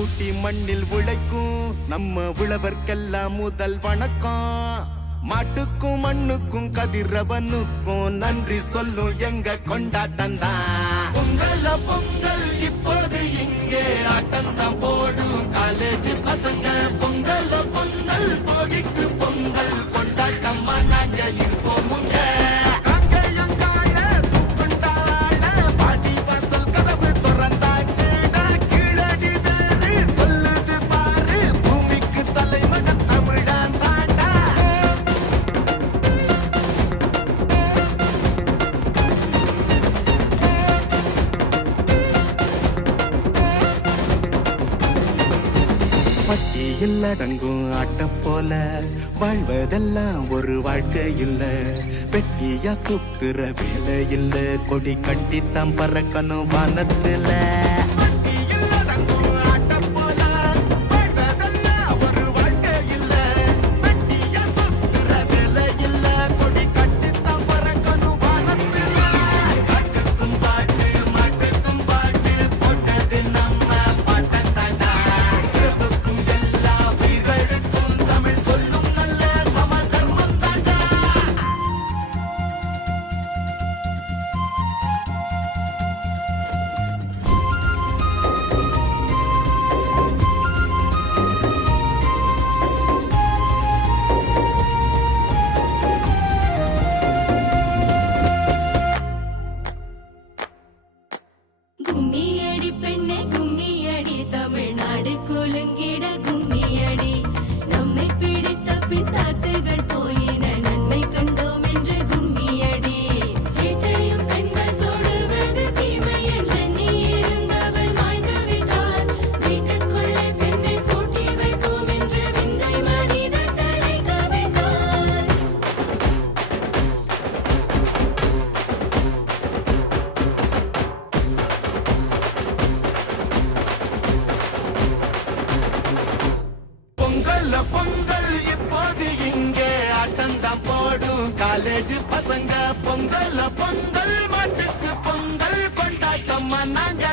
பூட்டி மண்ணில் உழைக்கும் நம்ம உழவர்க்கெல்லாம் முதல் வணக்கம். மாட்டுக்கும் மண்ணுக்கும் கதிரவனுக்கும் நன்றி சொல்லும் எங்க கொண்டாட்டம் தான். பொங்கல் பொங்கல் இப்போது இங்கே ஆட்டம் தான் போடும் காலேஜ் பசங்க. பொங்கல் பொங்கல் போகிக்கு பொங்கல் கொண்டாட்டமா நாங்க இருப்போமுங்க. பட்டியில் அடங்கும் ஆட்ட போல வாழ்வதெல்லாம் ஒரு வாழ்க்கை இல்ல. வெட்டியா சுத்துற வேலை இல்ல, கொடி கட்டித்தான் பறக்கணும் வானத்துல. கும்மியடி பெண்ணே கும்மியடி, தமிழ்நாடு குலுங்கிட கும்மியடி. நம்மை பிடித்த பிசாசுகள் போயின, நன்மை கண்டோம் என்று கும்மியடி. வீட்டையும் பெண்கள் தொடுவது தீமை என்று நீ இருந்தவர் மாய்ந்து விட்டார். வீட்டுக்குள்ளே பெண்ணை பூட்டி வைப்போம் என்று விந்தை மனிதர் தலைக்க விட்டார். பொங்கல் பொங்கல் இப்போது இங்கே ஆட்டந்தான் போடும் காலேஜ் பசங்க. பொங்கல் பொங்கல் மாட்டுக்கு பொங்கல் கொண்டாட்டமா நாங்க